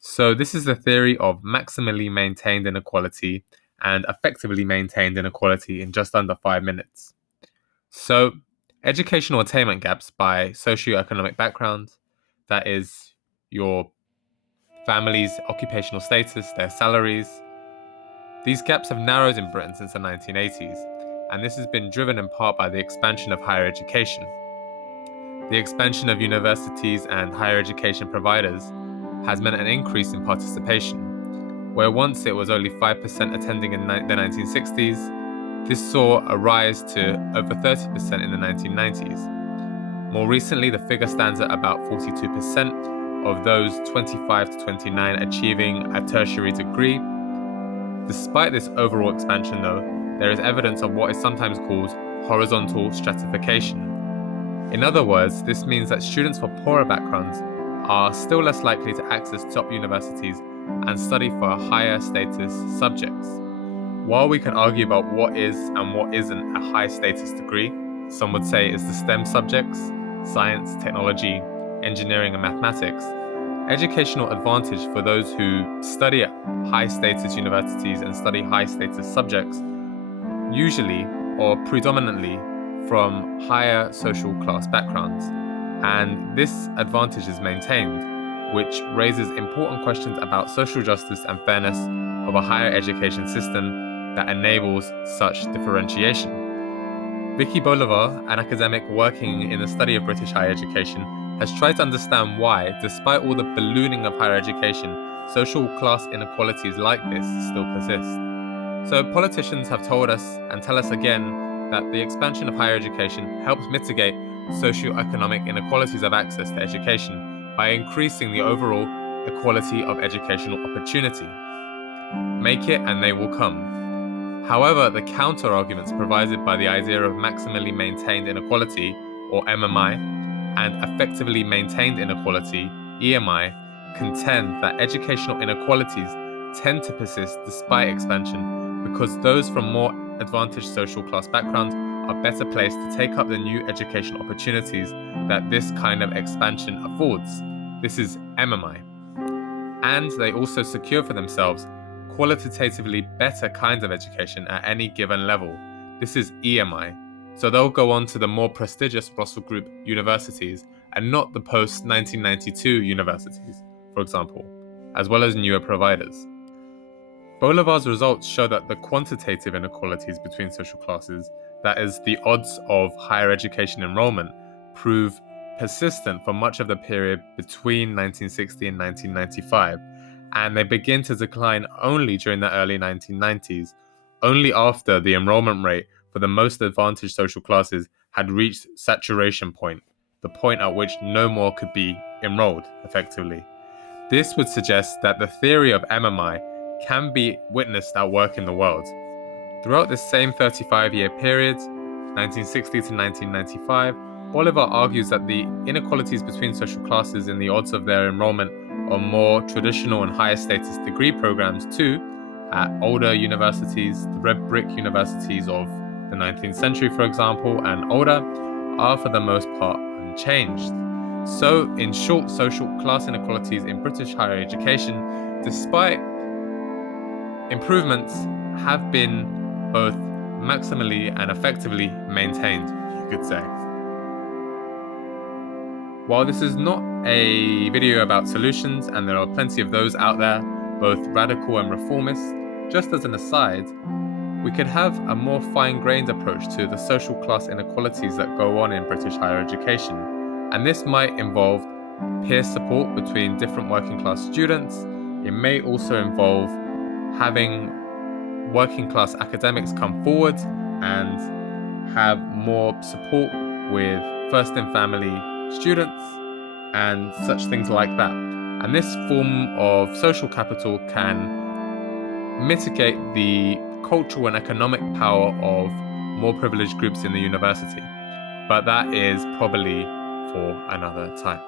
So this is the theory of maximally maintained inequality and effectively maintained inequality in just under 5 minutes. So educational attainment gaps by socio-economic background, that is your family's occupational status, their salaries. These gaps have narrowed in Britain since the 1980s, and this has been driven in part by the expansion of higher education. The expansion of universities and higher education providers has meant an increase in participation. Where once it was only 5% attending in the 1960s, this saw a rise to over 30% in the 1990s. More recently, the figure stands at about 42% of those 25 to 29 achieving a tertiary degree. Despite this overall expansion, though, there is evidence of what is sometimes called horizontal stratification. In other words, this means that students from poorer backgrounds are still less likely to access top universities and study for higher status subjects. While we can argue about what is and what isn't a high status degree, some would say it's the STEM subjects, science, technology, engineering and mathematics, educational advantage for those who study at high status universities and study high status subjects usually or predominantly from higher social class backgrounds, and this advantage is maintained, which raises important questions about social justice and fairness of a higher education system that enables such differentiation. Vicky Bolivar, an academic working in the study of British higher education, has tried to understand why, despite all the ballooning of higher education, social class inequalities like this still persist. So politicians have told us and tell us again that the expansion of higher education helps mitigate socio-economic inequalities of access to education by increasing the overall equality of educational opportunity. Make it and they will come. However, the counter-arguments provided by the idea of maximally maintained inequality, or MMI, and effectively maintained inequality, EMI, contend that educational inequalities tend to persist despite expansion because those from more advantaged social class backgrounds are better placed to take up the new educational opportunities that this kind of expansion affords. This is MMI. And they also secure for themselves qualitatively better kinds of education at any given level. This is EMI. So they'll go on to the more prestigious Russell Group universities and not the post-1992 universities, for example, as well as newer providers. Bolivar's results show that the quantitative inequalities between social classes, that is, the odds of higher education enrollment, prove persistent for much of the period between 1960 and 1995, and they begin to decline only during the early 1990s, only after the enrollment rate for the most advantaged social classes had reached saturation point, the point at which no more could be enrolled effectively. This would suggest that the theory of MMI can be witnessed at work in the world. Throughout this same 35-year period, 1960 to 1995, Bolivar argues that the inequalities between social classes in the odds of their enrollment on more traditional and higher status degree programs too, at older universities, the red brick universities of the 19th century, for example, and older, are for the most part unchanged. So, in short, social class inequalities in British higher education, despite improvements, have been both maximally and effectively maintained, you could say. While this is not a video about solutions, and there are plenty of those out there, both radical and reformist, just as an aside, we could have a more fine-grained approach to the social class inequalities that go on in British higher education, and this might involve peer support between different working class students. It may also involve having working class academics come forward and have more support with first in family students and such things like that. And this form of social capital can mitigate the cultural and economic power of more privileged groups in the university. But that is probably for another time.